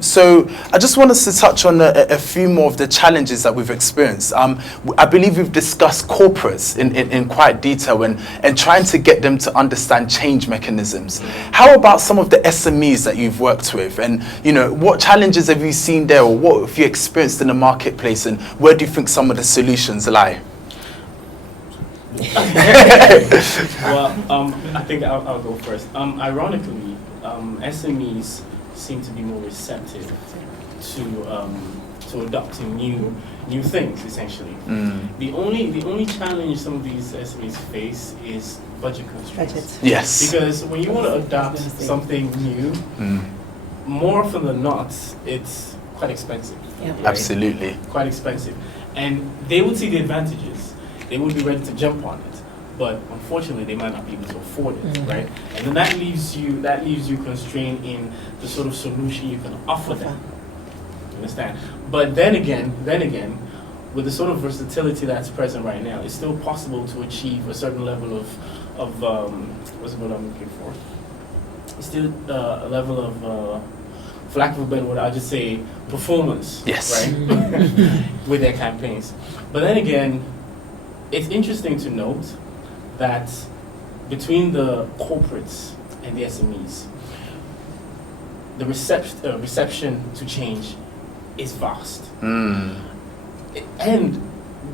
So I just want us to touch on a few more of the challenges that we've experienced. I believe we've discussed corporates in quite detail and trying to get them to understand change mechanisms. How about some of the SMEs that you've worked with, and what challenges have you seen there, or what have you experienced in the marketplace, and where do you think some of the solutions lie? Well, I think I'll go first. Ironically, SMEs seem to be more receptive to adopting new things. Essentially, the only challenge some of these SMEs face is budget constraints. Yes. Because when you want to adopt something new, more often than not, it's quite expensive. Yeah. Right? Absolutely. Quite expensive, and they would see the advantages. They would be ready to jump on it, but unfortunately, they might not be able to afford it, right? And then that leaves you constrained in the sort of solution you can offer them. You understand? But then again, with the sort of versatility that's present right now, it's still possible to achieve a certain level of what's the word I'm looking for? It's still a level of, for lack of a better word, I'll just say performance. Yes. Right? With their campaigns. But then again, it's interesting to note that between the corporates and the SMEs, the reception to change is vast. And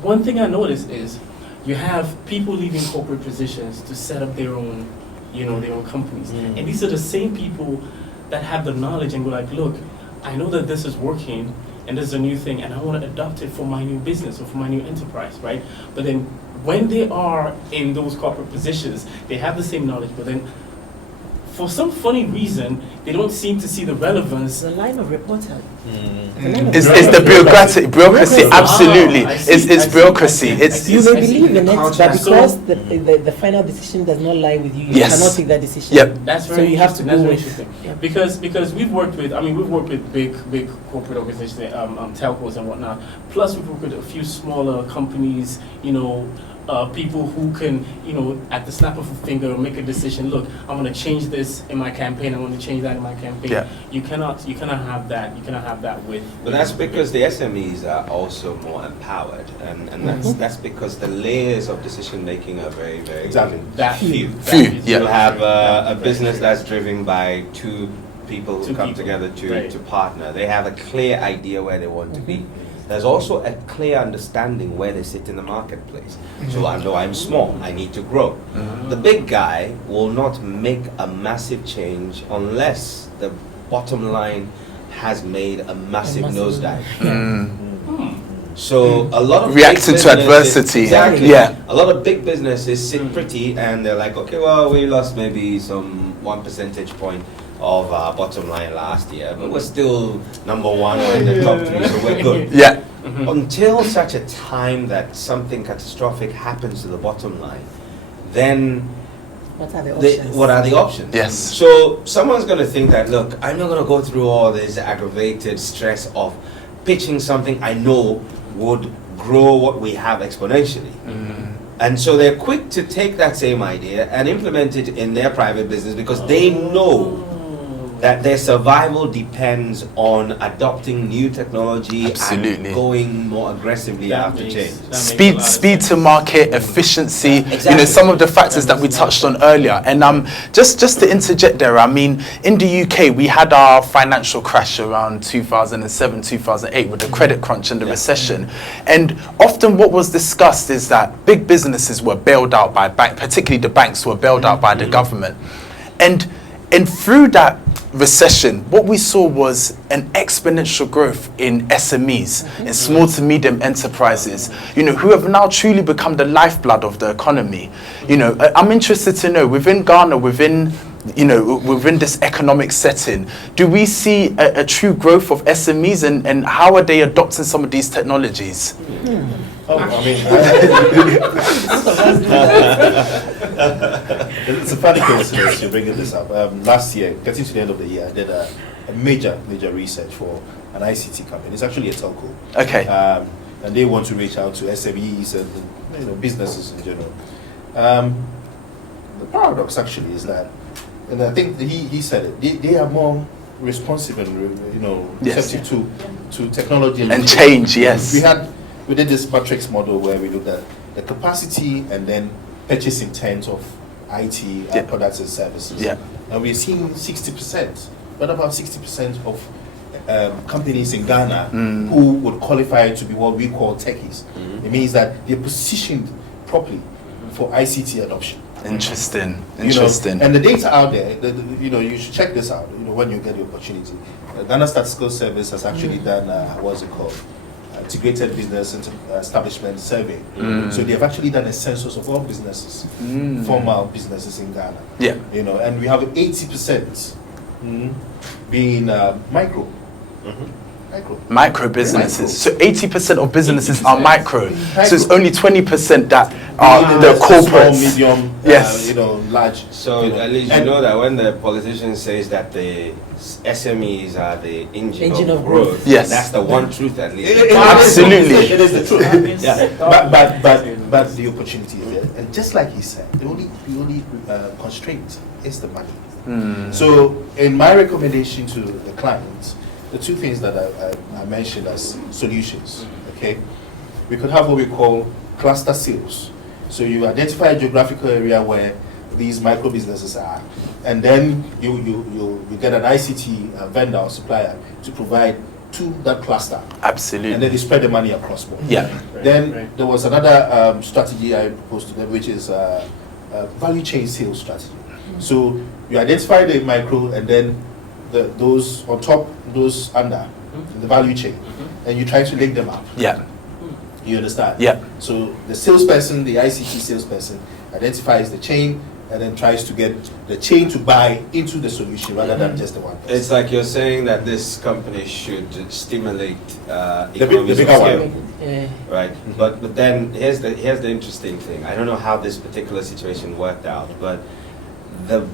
one thing I noticed is you have people leaving corporate positions to set up their own, their own companies. And these are the same people that have the knowledge and go like, look, I know that this is working and this is a new thing and I want to adopt it for my new business or for my new enterprise, right? But then when they are in those corporate positions, they have the same knowledge, but then for some funny reason, they don't seem to see the relevance. The line of reporter. It's the bureaucracy, absolutely. It's bureaucracy. You may believe in it, but because the final decision does not lie with you, you cannot take that decision. Yep. That's very so you have to that's go very with. interesting. Yeah. Because we've worked with big corporate organizations, telcos and whatnot. Plus we've worked with a few smaller companies, people who can, at the snap of a finger make a decision. Look, I want to change this in my campaign. I want to change that in my campaign. Yeah. You cannot have that. You cannot have that with. But that's because the SMEs are also more empowered, and that's because the layers of decision making are very, very few. You have a business that's driven by two people who come together to partner. They have a clear idea where they want to be. There's also a clear understanding where they sit in the marketplace. So I know I'm small, I need to grow. The big guy will not make a massive change unless the bottom line has made a massive nosedive. So a lot of reacting to adversity. Exactly. Yeah. A lot of big businesses sit pretty and they're like, okay, well, we lost maybe some 1 percentage point of our bottom line last year, but we're still number one or in the top 3, so we're good. Yeah. Until such a time that something catastrophic happens to the bottom line, then What are the options? what are the options? Yes. So someone's going to think that, look, I'm not going to go through all this aggravated stress of pitching something I know would grow what we have exponentially. And so they're quick to take that same idea and implement it in their private business because they know that their survival depends on adopting new technology and going more aggressively after change. Speed to market, efficiency, Exactly. Some of the factors that we touched on earlier. And just to interject there, I mean, in the UK, we had our financial crash around 2007, 2008 with the credit crunch and the recession. And often what was discussed is that big businesses were bailed out by banks, particularly the banks were bailed out by the government. And through that recession, what we saw was an exponential growth in SMEs, in small to medium enterprises, who have now truly become the lifeblood of the economy. I'm interested to know, within Ghana, within this economic setting, do we see a true growth of SMEs, and how are they adopting some of these technologies? It's a funny coincidence you're bringing this up. Last year, getting to the end of the year, I did a major research for an ICT company. It's actually a telco. Okay. And they want to reach out to SMEs and businesses in general. The paradox actually is that, and I think he said it, they are more responsive and Yes. receptive to technology And change. Yes. We did this matrix model where we looked at the capacity and then purchase intent of IT products and services. Yeah. And we're seeing 60%. What about 60% of companies in Ghana who would qualify to be what we call techies? It means that they're positioned properly for ICT adoption. Interesting. And the data out there, you should check this out. When you get the opportunity, Ghana Statistical Service has actually done what's it called, Integrated Business Establishment Survey. So they have actually done a census of all businesses, formal businesses in Ghana. Yeah. And we have 80% being micro. Micro businesses. So 80% of businesses are micro. So it's only 20% that are the corporates. Small, medium, yes. Large. So at least that when the politician says that the SMEs are the engine of growth, yes, that's the one truth at least. Absolutely. It is the truth. Yeah. But the opportunity is there. And just like he said, the only constraint is the money. So in my recommendation to the clients, the two things that I mentioned as solutions, okay? We could have what we call cluster sales. So you identify a geographical area where these micro businesses are, and then you get an ICT vendor or supplier to provide to that cluster. Absolutely. And then you spread the money across more. Yeah. Then there was another strategy I proposed to them, which is value chain sales strategy. So you identify the micro, and then those on top, those under the value chain, and you try to link them up. Yeah. You understand? Yeah. So the salesperson, the ICT salesperson, identifies the chain and then tries to get the chain to buy into the solution rather than just the one person. It's like you're saying that this company should stimulate the economies of bigger scale, one. right? But then here's the interesting thing. I don't know how this particular situation worked out, but the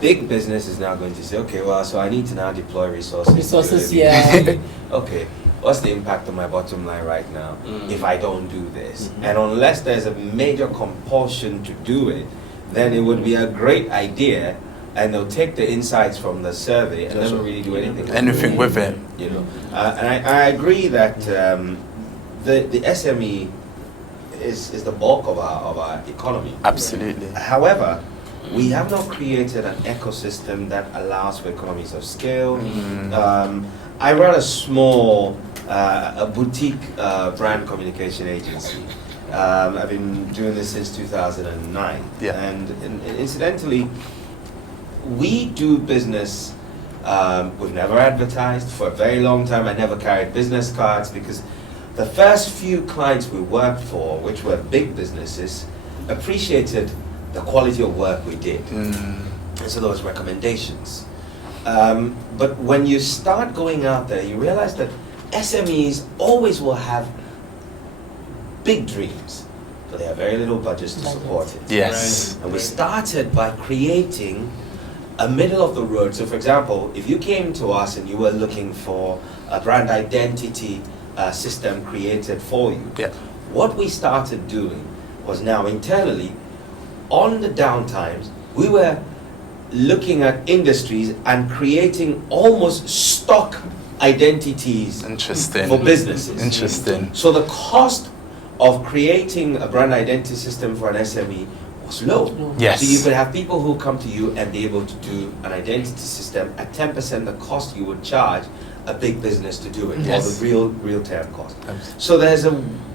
big business is now going to say, okay, well, so I need to now deploy resources. Yeah. Okay, what's the impact on my bottom line right now if I don't do this? And unless there's a major compulsion to do it, then it would be a great idea, and they'll take the insights from the survey and never really do anything with it. And I agree that the SME is the bulk of our economy. Absolutely. However, we have not created an ecosystem that allows for economies of scale. I run a small, a boutique brand communication agency. I've been doing this since 2009. Yeah. And incidentally, we do business. We've never advertised for a very long time. I never carried business cards because the first few clients we worked for, which were big businesses, appreciated the quality of work we did. And so there was recommendations. But when you start going out there, you realize that SMEs always will have big dreams, but they have very little budgets to support it. Yes. And we started by creating a middle of the road. So for example, if you came to us and you were looking for a brand identity system created for you, what we started doing was now internally, on the downtimes, we were looking at industries and creating almost stock identities for businesses. Interesting. So the cost of creating a brand identity system for an SME was low. Yes. So you could have people who come to you and be able to do an identity system at 10% the cost you would charge a big business to do it, or the real term cost. So there's a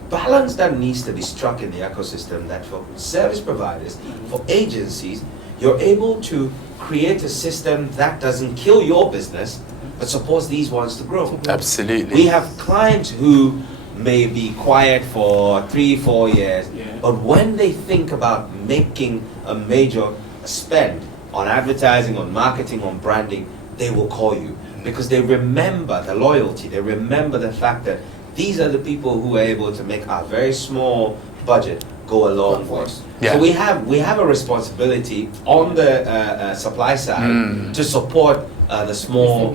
balance that needs to be struck in the ecosystem that for service providers, for agencies, you're able to create a system that doesn't kill your business, but supports these ones to grow. Absolutely. We have clients who may be quiet for 3-4 years, but when they think about making a major spend on advertising, on marketing, on branding, they will call you because they remember the loyalty, they remember the fact that these are the people who are able to make our very small budget go along for us. So we have a responsibility on the supply side to support the small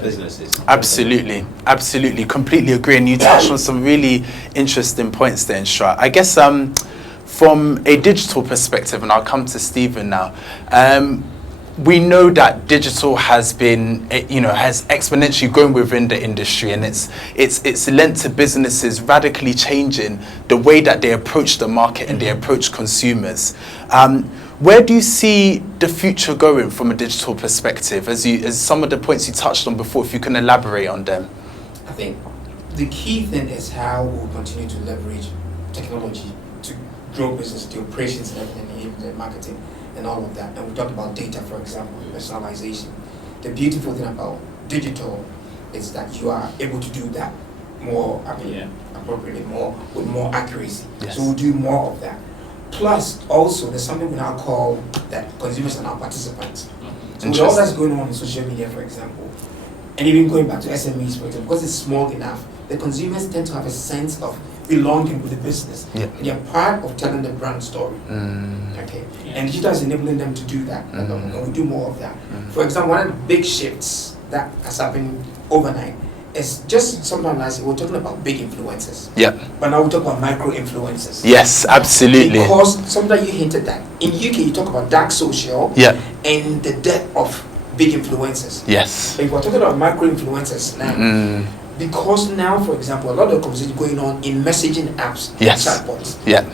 businesses. Absolutely, absolutely, completely agree. And you touched on some really interesting points there, Nshra. I guess from a digital perspective, and I'll come to Stephen now, we know that digital has been, has exponentially grown within the industry, and it's lent to businesses radically changing the way that they approach the market and they approach consumers. Where do you see the future going from a digital perspective? As some of the points you touched on before, if you can elaborate on them. I think the key thing is how we'll continue to leverage technology to grow business, the operations and everything, even the marketing and all of that. And we talked about data, for example, personalization. The beautiful thing about digital is that you are able to do that more appropriately, with more accuracy. Yes. So we'll do more of that. Plus, also, there's something we now call that consumers are now participants. So with all that's going on in social media, for example, and even going back to SMEs, for example, because it's small enough, the consumers tend to have a sense of belonging with the business. Yeah. And they're part of telling the brand story. Okay. And digital is enabling them to do that. And we do more of that. For example, one of the big shifts that has happened overnight is just sometime last year, we were talking about big influencers. Yeah. But now we talk about micro influencers. Yes, absolutely. Because sometimes you hinted that. In UK, you talk about dark social and the death of big influencers. Yes. But if we're talking about micro influencers now, because now, for example, a lot of conversation going on in messaging apps, chatbots. Yeah.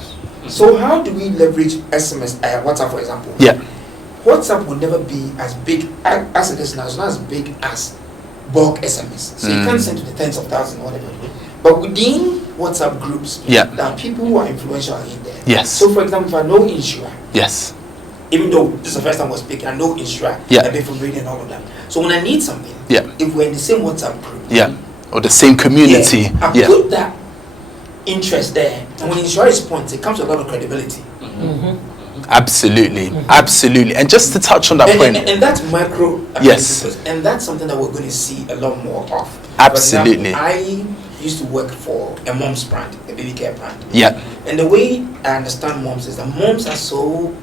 So how do we leverage SMS, WhatsApp, for example? Yeah. WhatsApp will never be as big as it is now. It's not as big as bulk SMS. So you can't send to the tens of thousands or whatever. But within WhatsApp groups, there are people who are influential in there. Yes. So for example, if I know Insura, yes, even though this is the first time we're speaking, I know Insura, I've been from radio and all of that. So when I need something, if we're in the same WhatsApp group, or the same community, I put that interest there, and when Insura responds, it comes with a lot of credibility. Absolutely, absolutely. And just to touch on that point, and that's micro, yes, and that's something that we're going to see a lot more of. Absolutely. Example, I used to work for a mom's brand, a baby care brand. Yeah. And the way I understand moms is that moms are so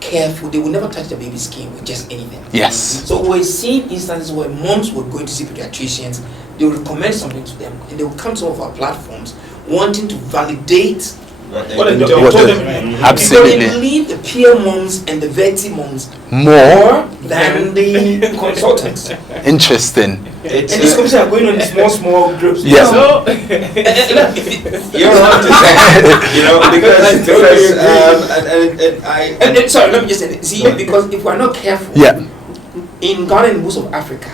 careful; they will never touch the baby's skin with just anything. Yes. So we're seeing instances where moms were going to see pediatricians, they will recommend something to them, and they will come to some of our platforms wanting to validate what they told them. Absolutely. Because they believe the peer moms and the veti moms more than the consultants. Interesting. And these conversations are going on in small groups. Yes. So, you're not to say, because sorry, let me just say this. See, because if we're not careful, in Ghana and most of Africa,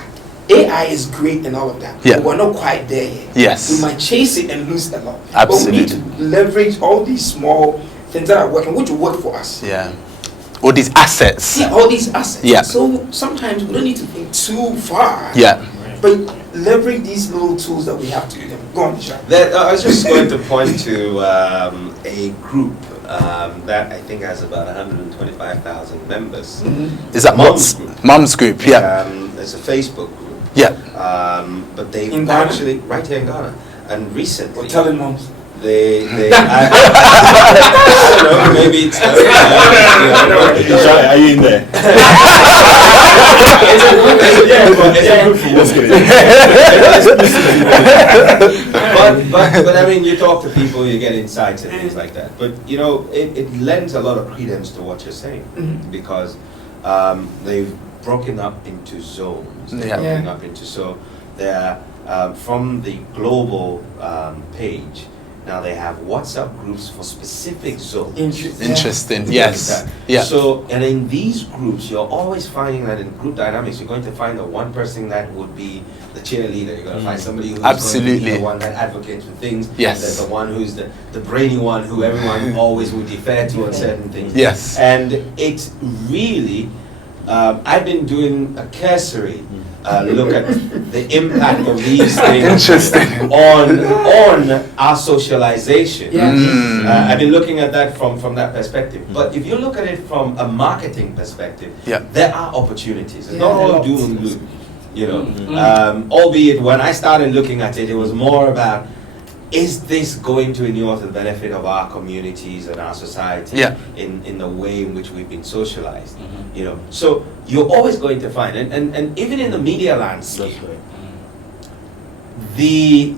AI is great and all of that, but we're not quite there yet. Yes. We might chase it and lose a lot. Absolutely. But we need to leverage all these small things that are working, which will work for us. Yeah. All these assets. Yeah, all these assets. Yeah. So sometimes we don't need to think too far. Yeah. But leverage these little tools that we have to go on, Sean. I was just going to point to a group that I think has about 125,000 members. Is that Mom's Group? Mom's Group, yeah. It's a Facebook group. Yeah. But they've In Ghana? actually, right here in Ghana, and recently, We're telling moms. I don't know, maybe it's Are you in there? But I mean, you talk to people, you get insights and things like that. But you know, it lends a lot of credence to what you're saying, because they've broken up into zones. They're broken up into, so they're from the global page. Now they have WhatsApp groups for specific zones. Interesting. Yes. Yeah. So, and in these groups, you're always finding that in group dynamics, you're going to find the one person that would be the cheerleader. You're going to find somebody who's going to be the one that advocates for things. Yes. There's the one who's the brainy one who everyone always would defer to on certain things. Yes. And it's really, I've been doing a cursory look at the impact of these things on our socialization. I've been looking at that from that perspective. But if you look at it from a marketing perspective, there are opportunities. It's not all doom and gloom, you know. Albeit when I started looking at it, it was more about, is this going to inure to the benefit of our communities and our society in the way in which we've been socialized? You know, so you're always going to find, and even in the media landscape, a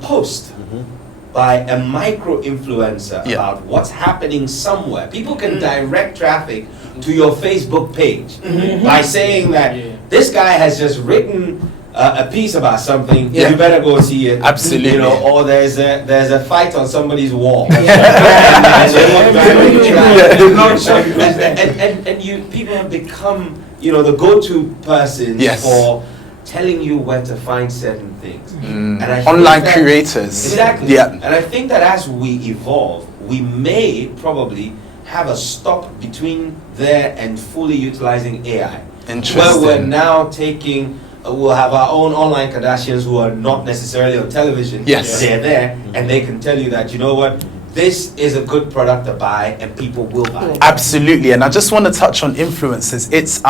post by a micro influencer about what's happening somewhere. People can direct traffic to your Facebook page by saying that this guy has just written a piece about something, you better go see it. Absolutely. You know, or there's a fight on somebody's wall. And people have become, you know, the go-to persons for telling you where to find certain things. And I online think creators. Exactly. And I think that as we evolve, we may probably have a stop between there and fully utilizing AI. Interesting. Where we're now taking, we'll have our own online Kardashians who are not necessarily on television. Yes. They're there and they can tell you that, you know what, this is a good product to buy and people will buy it. Absolutely. And I just want to touch on influencers. It's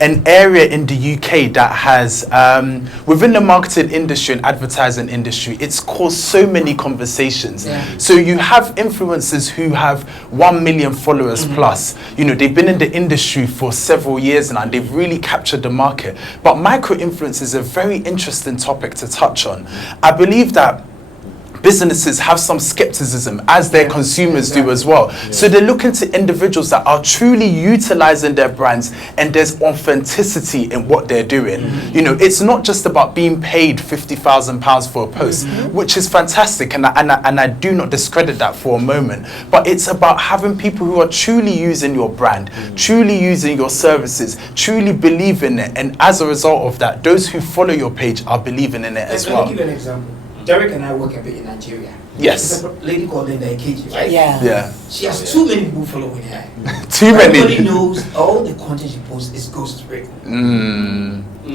an area in the UK that has, within the marketing industry and advertising industry, it's caused so many conversations. So you have influencers who have 1 million followers plus. You know, they've been in the industry for several years now and they've really captured the market. But micro-influence is a very interesting topic to touch on. I believe that businesses have some skepticism, as their consumers do as well. So they're looking to individuals that are truly utilizing their brands and there's authenticity in what they're doing. You know, it's not just about being paid £50,000 for a post, which is fantastic, and I do not discredit that for a moment. But it's about having people who are truly using your brand, truly using your services, truly believing it, and as a result of that, those who follow your page are believing in it as well. Let me give you an example. Derek and I work a bit in Nigeria. Yes. There's a lady called Linda Ekeji, right? Yeah. She has too many people following her. Too many. Everybody knows all the content she posts is goes straight.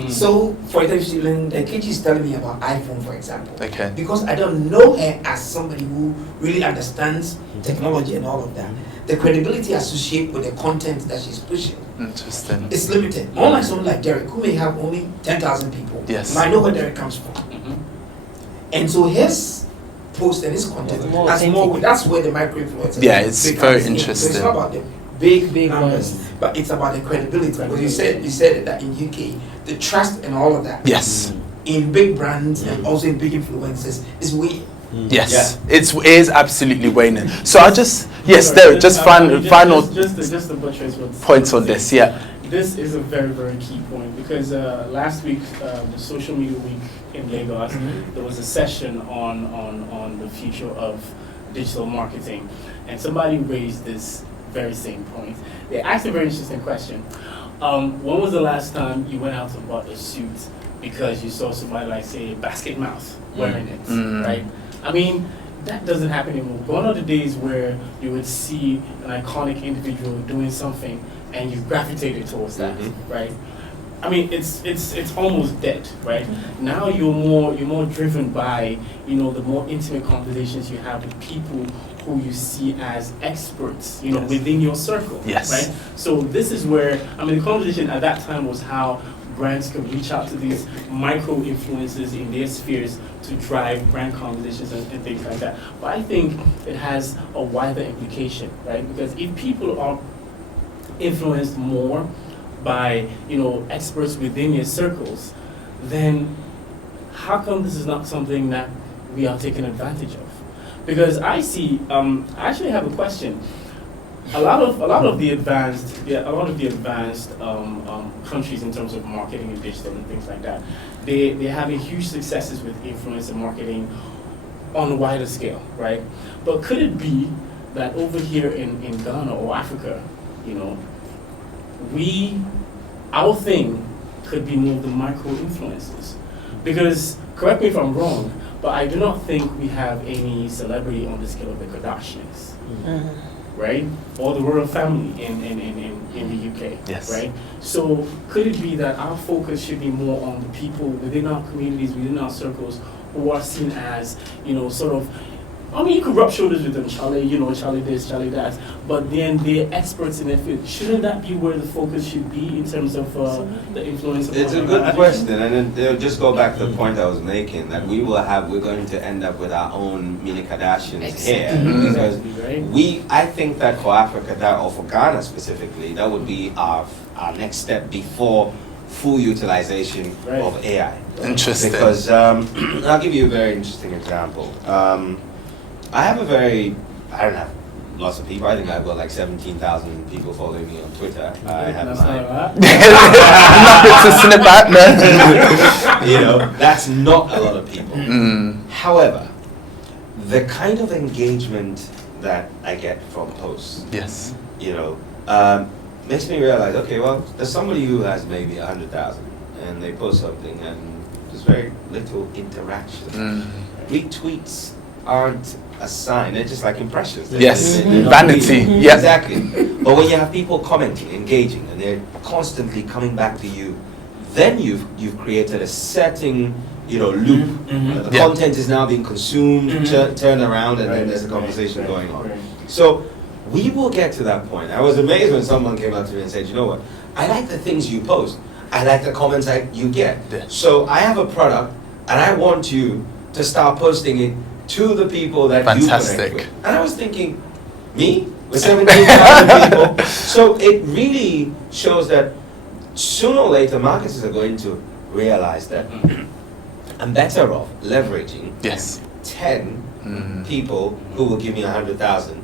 So, for example, Linda Ekeji is telling me about iPhone, for example. Okay. Because I don't know her as somebody who really understands technology and all of that. The credibility associated with the content that she's pushing Interesting. is limited. Unlike someone like Derek, who may have only 10,000 people, might know where Derek comes from. And so his post and his content has more. That's where the micro influence. It's very interesting. So it's not about the big numbers, but it's about the credibility. Because you said that in UK, the trust and all of that. Yes. In big brands and also in big influencers is way. Yes, it is absolutely waning. So I just Derek, just final just to buttress what's points on this. This is a very, very key point because last week, the Social Media Week in Lagos, there was a session on the future of digital marketing, and somebody raised this very same point. They asked a very interesting question. When was the last time you went out and bought a suit because you saw somebody like, say, Basket Mouth wearing it, right? I mean, that doesn't happen anymore. Gone are the days where you would see an iconic individual doing something and you gravitated towards that, right? I mean, it's almost dead, right? Now you're more driven by, you know, the more intimate conversations you have with people who you see as experts, you know, within your circle, right? So this is where, I mean, the conversation at that time was how brands could reach out to these micro influencers in their spheres to drive brand conversations and things like that. But I think it has a wider implication, right? Because if people are influenced more by, you know, experts within your circles, then how come this is not something that we are taking advantage of? Because I see, I actually have a question. A lot of the advanced countries in terms of marketing and digital and things like that, they're having huge successes with influencer marketing on a wider scale, right? But could it be that over here in Ghana or Africa, you know, our thing could be more the micro influencers? Because, correct me if I'm wrong, but I do not think we have any celebrity on the scale of the Kardashians, right? Or the royal family in the UK, right? So could it be that our focus should be more on the people within our communities, within our circles, who are seen as, you know, sort of, I mean, you could rub shoulders with them, Charlie, you know, Charlie this, Charlie that, but then they're experts in their field. Shouldn't that be where the focus should be in terms of the influence of It's a good question, and then just go back to the point I was making, that we're going to end up with our own mini Kardashians here. Because I think that for Africa, or for Ghana specifically, that would be our next step before full utilization of AI. Interesting. Because I'll give you a very interesting example. I have a very, I don't have lots of people. I think I've got like 17,000 people following me on Twitter. I have That's my, not Nothing to snip at, man. you know, that's not a lot of people. However, the kind of engagement that I get from posts, Yes. you know, makes me realize, okay, well, there's somebody who has maybe 100,000 and they post something and there's very little interaction. Retweets aren't a sign, they're just like impressions. Yes, They're not vanity. real. Yeah. Exactly. But when you have people commenting, engaging, and they're constantly coming back to you, then you've created a setting, you know, loop. The Yeah. content is now being consumed, turned around, and then there's a conversation going on. So we will get to that point. I was amazed when someone came up to me and said, you know what, I like the things you post. I like the comments you get. Yeah. So I have a product, and I want you to start posting it to the people that you Fantastic. connect with. And I was thinking, me? With 17,000 people? So it really shows that sooner or later, marketers are going to realize that I'm better off leveraging Yes. 10 people who will give me 100,000.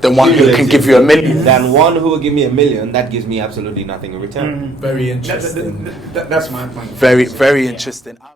The one who can give you $1 million. Than one who will give me $1 million, that gives me absolutely nothing in return. Very interesting. That's my point. Very, very interesting.